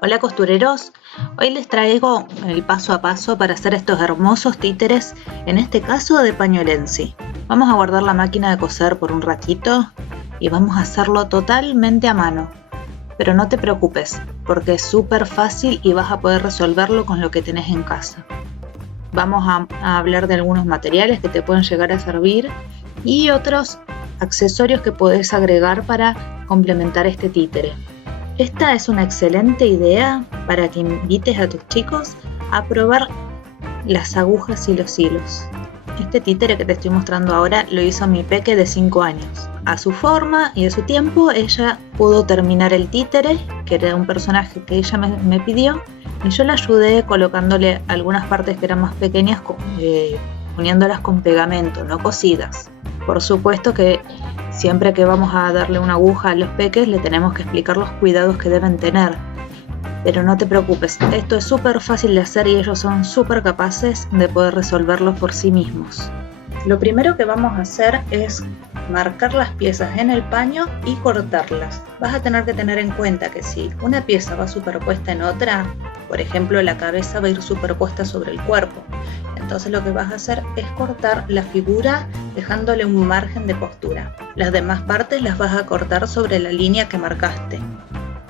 Hola costureros, hoy les traigo el paso a paso para hacer estos hermosos títeres, en este caso de pañolensi. Vamos a guardar la máquina de coser por un ratito y vamos a hacerlo totalmente a mano. Pero no te preocupes, porque es súper fácil y vas a poder resolverlo con lo que tenés en casa. Vamos a hablar de algunos materiales que te pueden llegar a servir y otros accesorios que podés agregar para complementar este títere. Esta es una excelente idea para que invites a tus chicos a probar las agujas y los hilos. Este títere que te estoy mostrando ahora lo hizo mi peque de 5 años. A su forma y a su tiempo ella pudo terminar el títere, que era un personaje que ella me pidió, y yo la ayudé colocándole algunas partes que eran más pequeñas, poniéndolas con pegamento, no cosidas. Por supuesto que siempre que vamos a darle una aguja a los peques le tenemos que explicar los cuidados que deben tener. Pero no te preocupes, esto es súper fácil de hacer y ellos son súper capaces de poder resolverlo por sí mismos. Lo primero que vamos a hacer es marcar las piezas en el paño y cortarlas. Vas a tener que tener en cuenta que si una pieza va superpuesta en otra, por ejemplo la cabeza va a ir superpuesta sobre el cuerpo. Entonces lo que vas a hacer es cortar la figura dejándole un margen de costura. Las demás partes las vas a cortar sobre la línea que marcaste.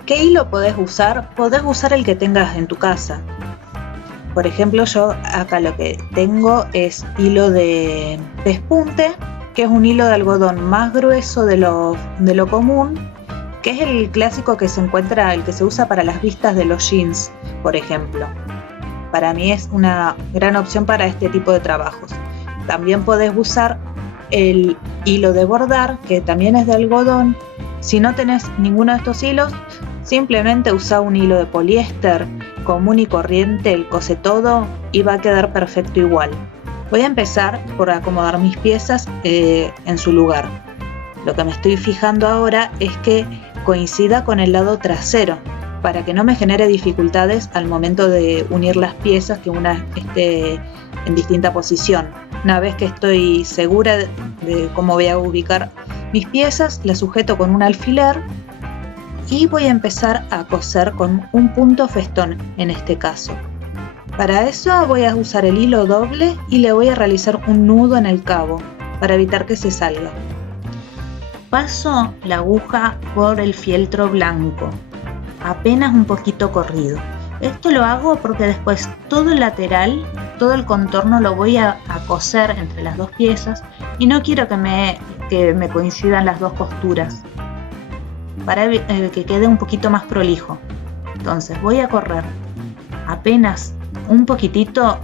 ¿Qué hilo podés usar? Podés usar el que tengas en tu casa. Por ejemplo, yo acá lo que tengo es hilo de pespunte, que es un hilo de algodón más grueso de lo común, que es el clásico que se encuentra, el que se usa para las vistas de los jeans, por ejemplo. Para mí es una gran opción para este tipo de trabajos. También podés usar el hilo de bordar, que también es de algodón. Si no tenés ninguno de estos hilos, simplemente usa un hilo de poliéster común y corriente, el cose todo, y va a quedar perfecto igual. Voy a empezar por acomodar mis piezas en su lugar. Lo que me estoy fijando ahora es que coincida con el lado trasero, para que no me genere dificultades al momento de unir las piezas, que una esté en distinta posición. Una vez que estoy segura de cómo voy a ubicar mis piezas, las sujeto con un alfiler y voy a empezar a coser con un punto festón en este caso. Para eso voy a usar el hilo doble y le voy a realizar un nudo en el cabo para evitar que se salga. Paso la aguja por el fieltro blanco, apenas un poquito corrido. Esto lo hago porque después todo el lateral, todo el contorno lo voy a coser entre las dos piezas y no quiero que me coincidan las dos costuras, para que quede un poquito más prolijo. Entonces voy a correr apenas un poquitito.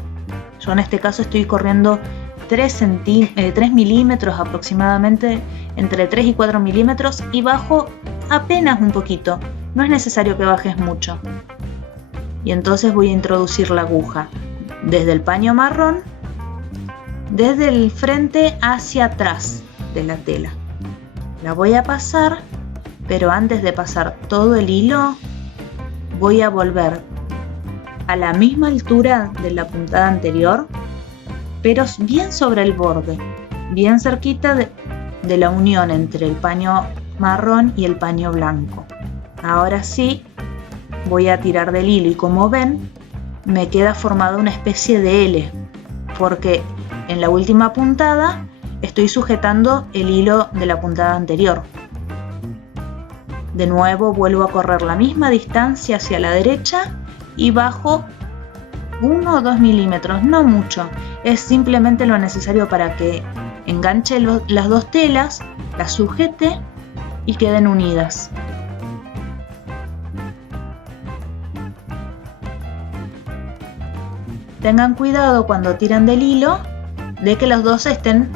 Yo en este caso estoy corriendo 3 milímetros aproximadamente, entre 3 y 4 milímetros, y bajo apenas un poquito. No es necesario que bajes mucho. Y entonces voy a introducir la aguja desde el paño marrón, desde el frente hacia atrás de la tela. La voy a pasar, pero antes de pasar todo el hilo, voy a volver a la misma altura de la puntada anterior, pero bien sobre el borde, bien cerquita de la unión entre el paño marrón y el paño blanco. Ahora sí, voy a tirar del hilo y como ven, me queda formada una especie de L, porque en la última puntada estoy sujetando el hilo de la puntada anterior. De nuevo vuelvo a correr la misma distancia hacia la derecha y bajo 1 o 2 milímetros, no mucho, es simplemente lo necesario para que enganche las dos telas, las sujete y queden unidas. Tengan cuidado cuando tiran del hilo de que los dos estén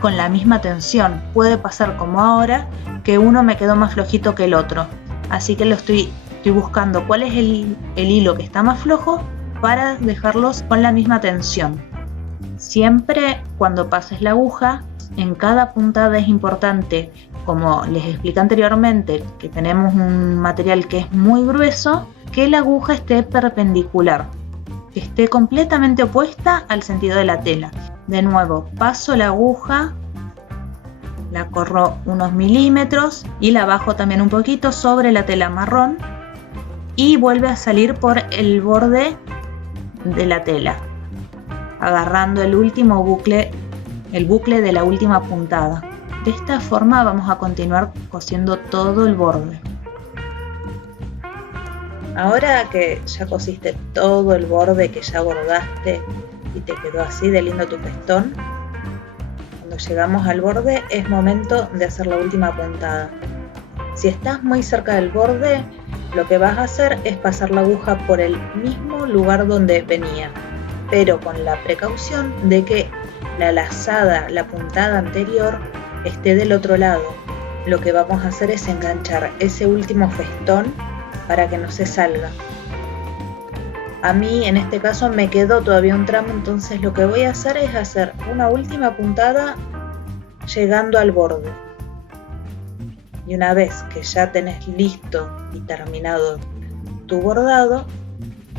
con la misma tensión. Puede pasar como ahora, que uno me quedó más flojito que el otro. Así que estoy buscando cuál es el hilo que está más flojo para dejarlos con la misma tensión. Siempre cuando pases la aguja, en cada puntada es importante, como les expliqué anteriormente, que tenemos un material que es muy grueso, que la aguja esté perpendicular, que esté completamente opuesta al sentido de la tela. De nuevo, paso la aguja, la corro unos milímetros y la bajo también un poquito sobre la tela marrón y vuelve a salir por el borde de la tela, agarrando el último bucle, el bucle de la última puntada. De esta forma vamos a continuar cosiendo todo el borde. Ahora que ya cosiste todo el borde, que ya bordaste y te quedó así de lindo tu festón, cuando llegamos al borde es momento de hacer la última puntada. Si estás muy cerca del borde, lo que vas a hacer es pasar la aguja por el mismo lugar donde venía, pero con la precaución de que la lazada, la puntada anterior, esté del otro lado. Lo que vamos a hacer es enganchar ese último festón para que no se salga. A mí en este caso me quedó todavía un tramo, entonces lo que voy a hacer es hacer una última puntada llegando al borde. Y una vez que ya tenés listo y terminado tu bordado,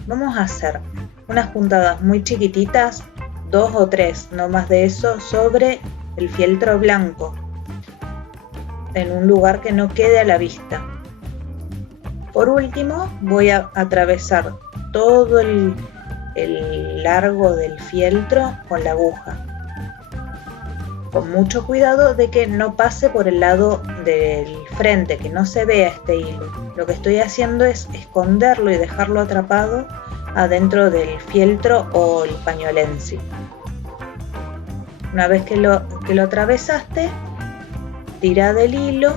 vamos a hacer unas puntadas muy chiquititas, 2 o 3, no más de eso, sobre el fieltro blanco, en un lugar que no quede a la vista. Por último, voy a atravesar todo el largo del fieltro con la aguja, con mucho cuidado de que no pase por el lado del frente, que no se vea este hilo. Lo que estoy haciendo es esconderlo y dejarlo atrapado adentro del fieltro o el pañolensi. Una vez que lo atravesaste, tira del hilo.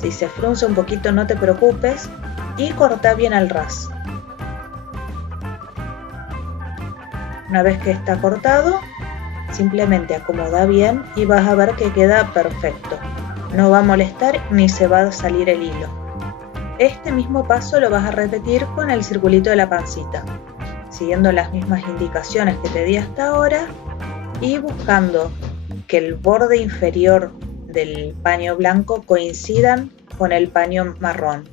Si se frunce un poquito no te preocupes y corta bien al ras. Una vez que está cortado, simplemente acomoda bien y vas a ver que queda perfecto. No va a molestar ni se va a salir el hilo. Este mismo paso lo vas a repetir con el circulito de la pancita, siguiendo las mismas indicaciones que te di hasta ahora y buscando que el borde inferior del paño blanco coincidan con el paño marrón.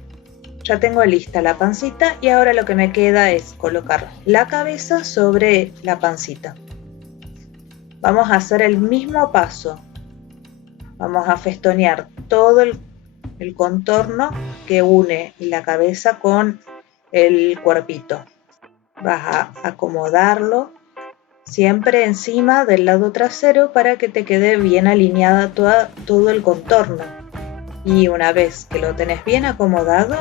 Ya tengo lista la pancita y ahora lo que me queda es colocar la cabeza sobre la pancita. Vamos a hacer el mismo paso. Vamos a festonear todo el contorno que une la cabeza con el cuerpito. Vas a acomodarlo siempre encima del lado trasero para que te quede bien alineada todo el contorno. Y una vez que lo tenés bien acomodado,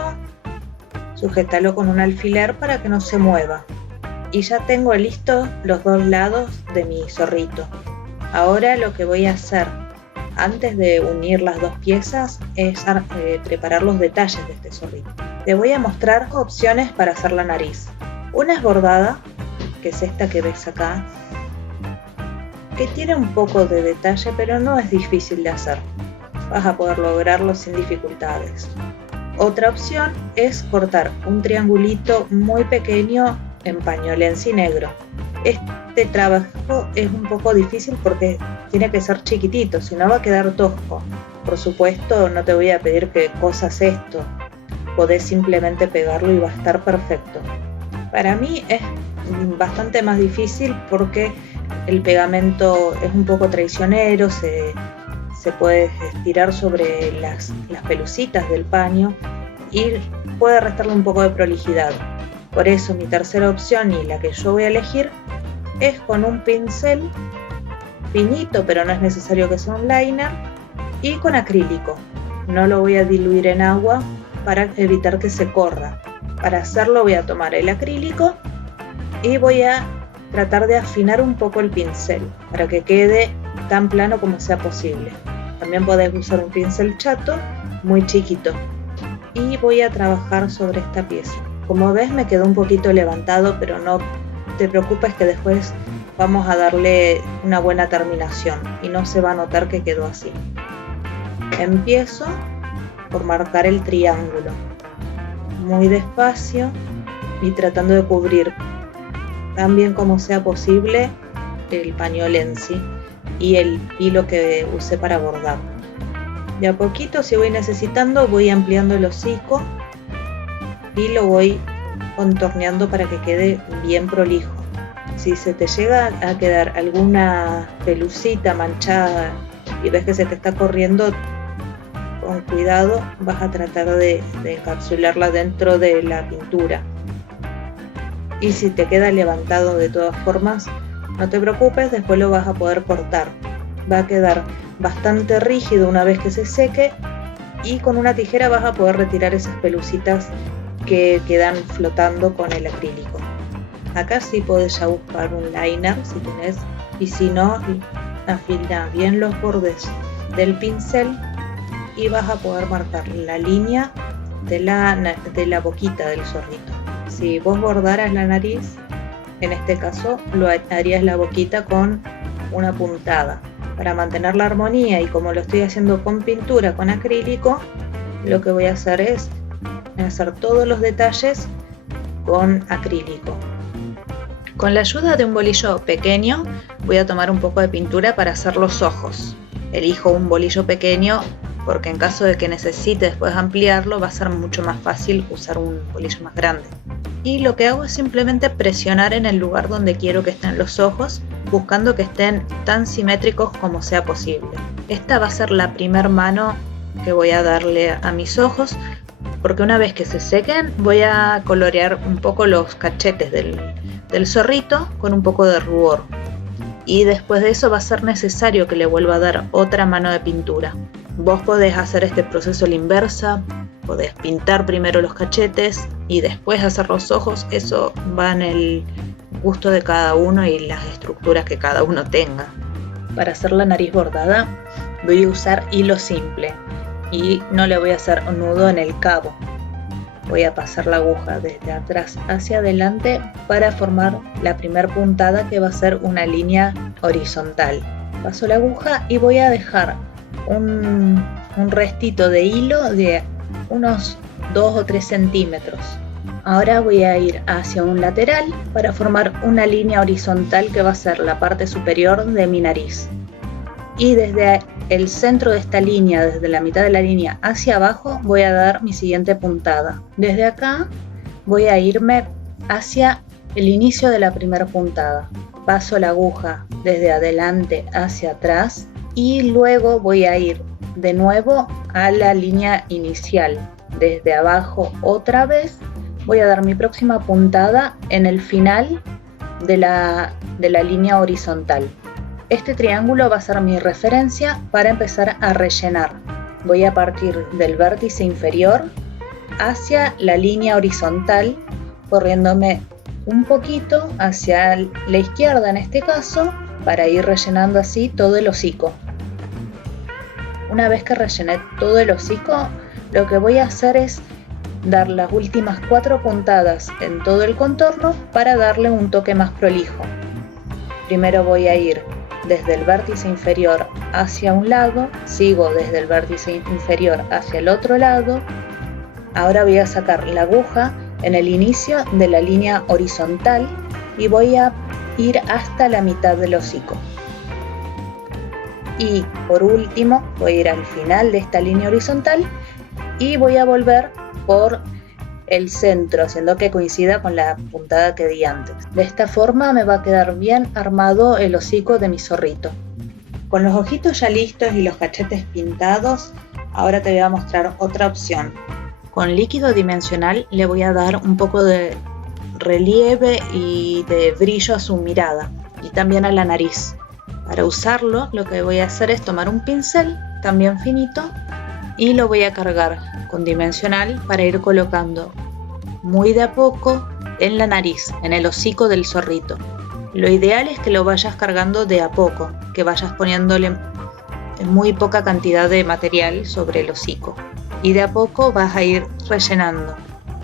sujétalo con un alfiler para que no se mueva. Y ya tengo listos los dos lados de mi zorrito. Ahora lo que voy a hacer antes de unir las dos piezas es preparar los detalles de este zorrito. Te voy a mostrar opciones para hacer la nariz. Una es bordada, que es esta que ves acá, que tiene un poco de detalle pero no es difícil de hacer. Vas a poder lograrlo sin dificultades. Otra opción es cortar un triangulito muy pequeño en pañolensi negro. Este trabajo es un poco difícil porque tiene que ser chiquitito, si no va a quedar tosco. Por supuesto, no te voy a pedir que cosas esto. Podés simplemente pegarlo y va a estar perfecto. Para mí es bastante más difícil porque el pegamento es un poco traicionero, se puede estirar sobre las pelucitas del paño y puede restarle un poco de prolijidad. Por eso mi tercera opción y la que yo voy a elegir es con un pincel finito, pero no es necesario que sea un liner, y con acrílico. No lo voy a diluir en agua para evitar que se corra. Para hacerlo voy a tomar el acrílico y voy a tratar de afinar un poco el pincel para que quede tan plano como sea posible. También podés usar un pincel chato muy chiquito y voy a trabajar sobre esta pieza. Como ves me quedó un poquito levantado, pero no te preocupes que después vamos a darle una buena terminación y no se va a notar que quedó así. Empiezo por marcar el triángulo muy despacio y tratando de cubrir tan bien como sea posible el pañolensi y el hilo que usé para bordar. De a poquito, si voy necesitando, voy ampliando el hocico y lo voy contorneando para que quede bien prolijo. Si se te llega a quedar alguna pelucita manchada y ves que se te está corriendo, con cuidado vas a tratar de encapsularla dentro de la pintura. Y si te queda levantado de todas formas, no te preocupes, después lo vas a poder cortar. Va a quedar bastante rígido una vez que se seque y con una tijera vas a poder retirar esas pelucitas que quedan flotando con el acrílico. Acá sí podés ya buscar un liner si tenés, y si no, afila bien los bordes del pincel y vas a poder marcar la línea de la boquita del zorrito. Si vos bordaras la nariz, en este caso lo harías la boquita con una puntada. Para mantener la armonía, y como lo estoy haciendo con pintura, con acrílico, lo que voy a hacer es hacer todos los detalles con acrílico. Con la ayuda de un bolillo pequeño voy a tomar un poco de pintura para hacer los ojos. Elijo un bolillo pequeño porque en caso de que necesite después ampliarlo va a ser mucho más fácil usar un bolillo más grande. Y lo que hago es simplemente presionar en el lugar donde quiero que estén los ojos, buscando que estén tan simétricos como sea posible. Esta va a ser la primer mano que voy a darle a mis ojos, porque una vez que se sequen voy a colorear un poco los cachetes del zorrito con un poco de rubor. Y después de eso va a ser necesario que le vuelva a dar otra mano de pintura. Vos podés hacer este proceso a la inversa, podés pintar primero los cachetes y después hacer los ojos. Eso va en el gusto de cada uno y las estructuras que cada uno tenga. Para hacer la nariz bordada voy a usar hilo simple y no le voy a hacer un nudo en el cabo. Voy a pasar la aguja desde atrás hacia adelante para formar la primera puntada, que va a ser una línea horizontal. Paso la aguja y voy a dejar un restito de hilo de unos 2 o 3 centímetros. Ahora voy a ir hacia un lateral para formar una línea horizontal que va a ser la parte superior de mi nariz. Y desde el centro de esta línea, desde la mitad de la línea hacia abajo, voy a dar mi siguiente puntada. Desde acá voy a irme hacia el inicio de la primera puntada. Paso la aguja desde adelante hacia atrás y luego voy a ir de nuevo a la línea inicial. Desde abajo otra vez voy a dar mi próxima puntada en el final de la línea horizontal. Este triángulo va a ser mi referencia para empezar a rellenar. Voy a partir del vértice inferior hacia la línea horizontal, corriéndome un poquito hacia la izquierda en este caso, para ir rellenando así todo el hocico. Una vez que rellené todo el hocico, lo que voy a hacer es dar las últimas 4 puntadas en todo el contorno para darle un toque más prolijo. Primero voy a ir desde el vértice inferior hacia un lado, sigo desde el vértice inferior hacia el otro lado. Ahora voy a sacar la aguja en el inicio de la línea horizontal y voy a ir hasta la mitad del hocico. Y por último voy a ir al final de esta línea horizontal y voy a volver por el centro, haciendo que coincida con la puntada que di antes. De esta forma me va a quedar bien armado el hocico de mi zorrito. Con los ojitos ya listos y los cachetes pintados, ahora te voy a mostrar otra opción. Con líquido dimensional le voy a dar un poco de relieve y de brillo a su mirada y también a la nariz. Para usarlo, lo que voy a hacer es tomar un pincel también finito y lo voy a cargar con dimensional para ir colocando muy de a poco en la nariz, en el hocico del zorrito. Lo ideal es que lo vayas cargando de a poco, que vayas poniéndole muy poca cantidad de material sobre el hocico y de a poco vas a ir rellenando.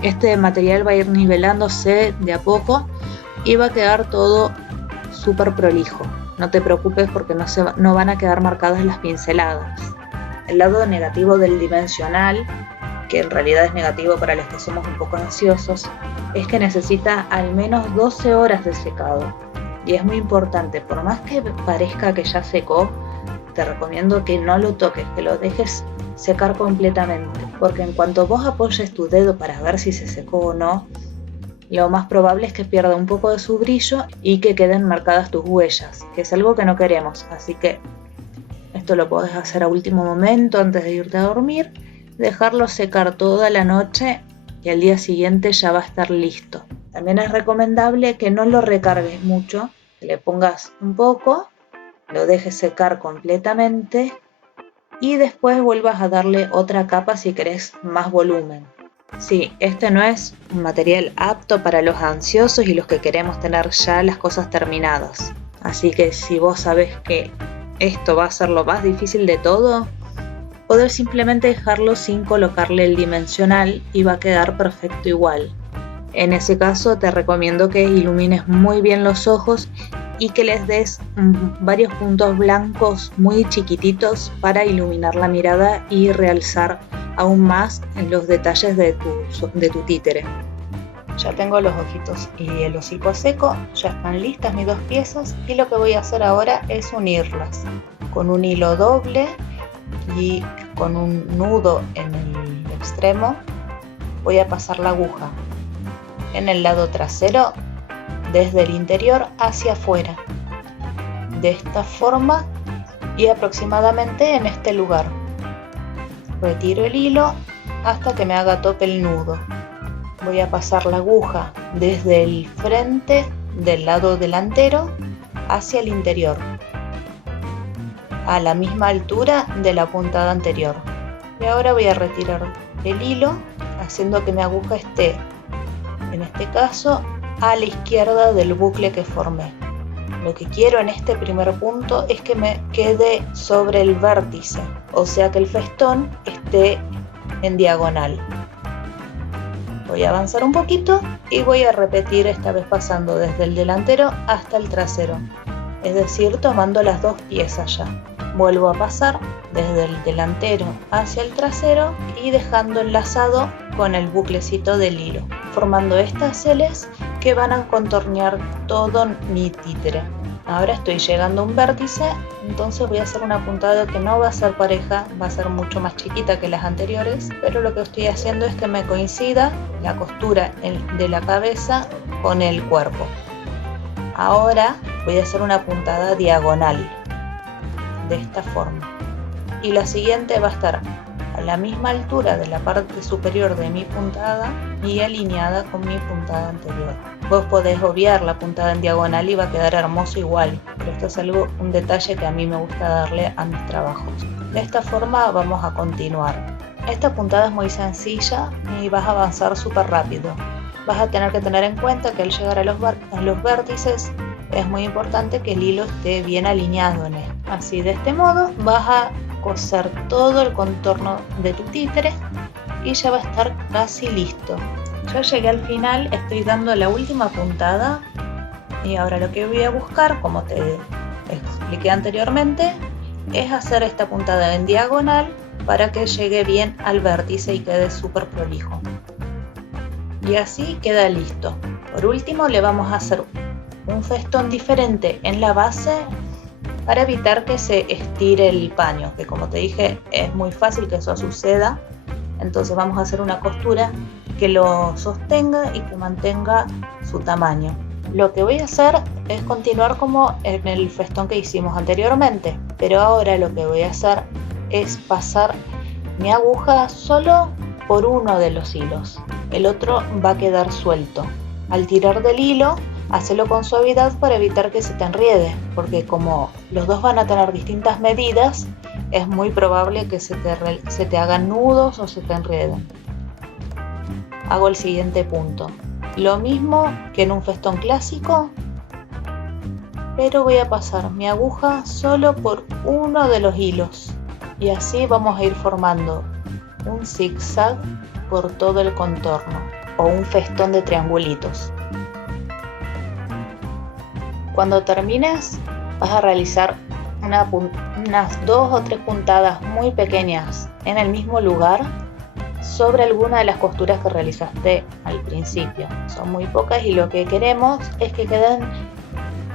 Este material va a ir nivelándose de a poco y va a quedar todo súper prolijo. No te preocupes porque no van a quedar marcadas las pinceladas. El lado negativo del dimensional, que en realidad es negativo para los que somos un poco ansiosos, es que necesita al menos 12 horas de secado. Y es muy importante, por más que parezca que ya secó, te recomiendo que no lo toques, que lo dejes secar completamente. Porque en cuanto vos apoyes tu dedo para ver si se secó o no, lo más probable es que pierda un poco de su brillo y que queden marcadas tus huellas, que es algo que no queremos. Así que esto esto lo podés hacer a último momento antes de irte a dormir, dejarlo secar toda la noche y al día siguiente ya va a estar listo. También es recomendable que no lo recargues mucho, que le pongas un poco, lo dejes secar completamente y después vuelvas a darle otra capa si querés más volumen. Sí, este no es un material apto para los ansiosos y los que queremos tener ya las cosas terminadas. Así que si vos sabés que esto va a ser lo más difícil de todo, podés simplemente dejarlo sin colocarle el dimensional y va a quedar perfecto igual. En ese caso te recomiendo que ilumines muy bien los ojos y que les des varios puntos blancos muy chiquititos para iluminar la mirada y realzar aún más en los detalles de tu títere. Ya tengo los ojitos y el hocico seco, ya están listas mis dos piezas y lo que voy a hacer ahora es unirlas con un hilo doble y con un nudo en el extremo. Voy a pasar la aguja en el lado trasero desde el interior hacia afuera, de esta forma y aproximadamente en este lugar. Retiro el hilo hasta que me haga tope el nudo. Voy a pasar la aguja desde el frente del lado delantero hacia el interior, a la misma altura de la puntada anterior. Y ahora voy a retirar el hilo haciendo que mi aguja esté, en este caso, a la izquierda del bucle que formé. Lo que quiero en este primer punto es que me quede sobre el vértice, o sea que el festón esté en diagonal. Voy a avanzar un poquito y voy a repetir, esta vez pasando desde el delantero hasta el trasero, es decir, tomando las dos piezas ya. Vuelvo a pasar desde el delantero hacia el trasero y dejando enlazado con el buclecito del hilo, formando estas heles que van a contornear todo mi títere. Ahora estoy llegando a un vértice, entonces voy a hacer una puntada que no va a ser pareja, va a ser mucho más chiquita que las anteriores, pero lo que estoy haciendo es que me coincida la costura de la cabeza con el cuerpo. Ahora voy a hacer una puntada diagonal, de esta forma, y la siguiente va a estar a la misma altura de la parte superior de mi puntada y alineada con mi puntada anterior. Vos podés obviar la puntada en diagonal y va a quedar hermoso igual, pero esto es un detalle que a mí me gusta darle a mis trabajos. De esta forma vamos a continuar. Esta puntada es muy sencilla y vas a avanzar súper rápido. Vas a tener que tener en cuenta que al llegar a los vértices es muy importante que el hilo esté bien alineado en él. Así, de este modo vas a coser todo el contorno de tu títere y ya va a estar casi listo. Yo llegué al final, estoy dando la última puntada y ahora lo que voy a buscar, como te expliqué anteriormente, es hacer esta puntada en diagonal para que llegue bien al vértice y quede súper prolijo. Y así queda listo. Por último le vamos a hacer un festón diferente en la base para evitar que se estire el paño, que como te dije es muy fácil que eso suceda. Entonces vamos a hacer una costura que lo sostenga y que mantenga su tamaño. Lo que voy a hacer es continuar como en el festón que hicimos anteriormente, pero ahora lo que voy a hacer es pasar mi aguja solo por uno de los hilos, el otro va a quedar suelto. Al tirar del hilo, hacelo con suavidad para evitar que se te enriede, porque como los dos van a tener distintas medidas, es muy probable que se te hagan nudos o se te enreden. Hago el siguiente punto. Lo mismo que en un festón clásico, pero voy a pasar mi aguja solo por uno de los hilos. Y así vamos a ir formando un zigzag por todo el contorno, o un festón de triangulitos. Cuando termines, vas a realizar unas 2 o 3 puntadas muy pequeñas en el mismo lugar sobre alguna de las costuras que realizaste al principio. Son muy pocas y lo que queremos es que queden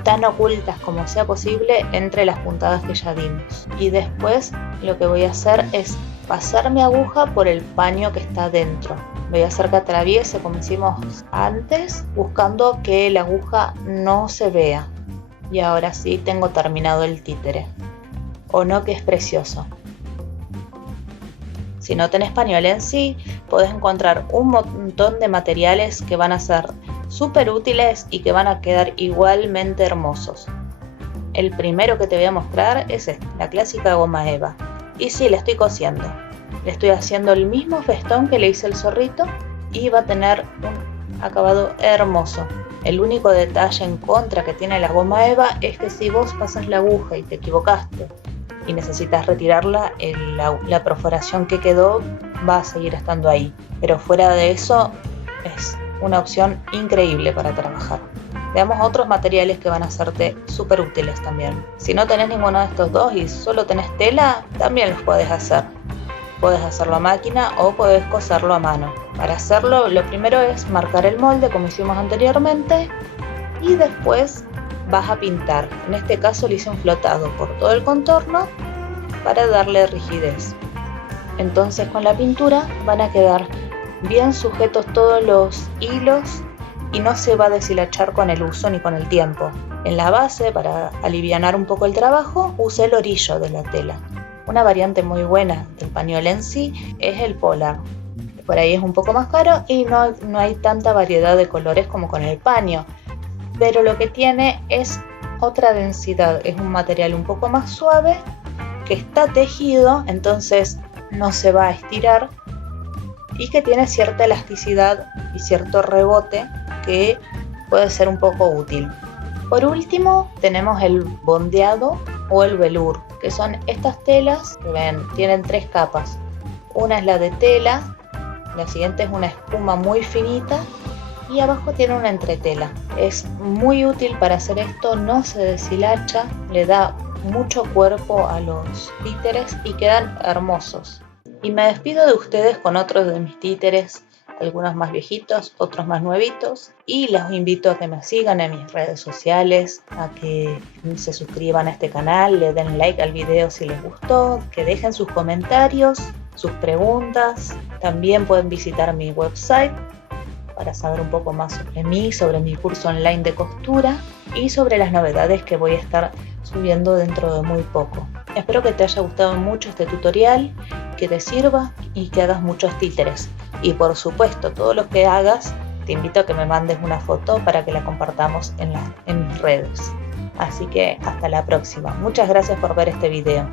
tan ocultas como sea posible entre las puntadas que ya dimos. Y después lo que voy a hacer es pasar mi aguja por el paño que está dentro. Voy a hacer que atraviese como hicimos antes, buscando que la aguja no se vea. Y ahora sí tengo terminado el títere. ¿O no que es precioso? Si no tenés pañol en sí, podés encontrar un montón de materiales que van a ser súper útiles y que van a quedar igualmente hermosos. El primero que te voy a mostrar es este, la clásica goma eva. Y sí, la estoy cosiendo. Le estoy haciendo el mismo festón que le hice el zorrito y va a tener un acabado hermoso. El único detalle en contra que tiene la goma eva es que si vos pasas la aguja y te equivocaste y necesitas retirarla, la perforación que quedó va a seguir estando ahí. Pero fuera de eso es una opción increíble para trabajar. Veamos otros materiales que van a serte súper útiles también. Si no tenés ninguno de estos dos y solo tenés tela, también los podés hacer. Puedes hacerlo a máquina o podés coserlo a mano. Para hacerlo, lo primero es marcar el molde como hicimos anteriormente y después vas a pintar. En este caso le hice un flotado por todo el contorno para darle rigidez. Entonces con la pintura van a quedar bien sujetos todos los hilos y no se va a deshilachar con el uso ni con el tiempo. En la base, para alivianar un poco el trabajo, usé el orillo de la tela. Una variante muy buena del pañol en sí es el polar. Por ahí es un poco más caro y no hay tanta variedad de colores como con el paño, pero lo que tiene es otra densidad, es un material un poco más suave que está tejido, entonces no se va a estirar y que tiene cierta elasticidad y cierto rebote que puede ser un poco útil. Por último tenemos el bondeado o el velour, que son estas telas que ven, tienen tres capas. Una es la de tela, la siguiente es una espuma muy finita y abajo tiene una entretela. Es muy útil para hacer esto, no se deshilacha, le da mucho cuerpo a los títeres y quedan hermosos. Y me despido de ustedes con otros de mis títeres, algunos más viejitos, otros más nuevitos, y los invito a que me sigan en mis redes sociales, a que se suscriban a este canal, le den like al video si les gustó, que dejen sus comentarios, sus preguntas. También pueden visitar mi website para saber un poco más sobre mí, sobre mi curso online de costura y sobre las novedades que voy a estar subiendo dentro de muy poco. Espero que te haya gustado mucho este tutorial, que te sirva y que hagas muchos títeres. Y por supuesto, todo lo que hagas, te invito a que me mandes una foto para que la compartamos en mis redes. Así que hasta la próxima. Muchas gracias por ver este video.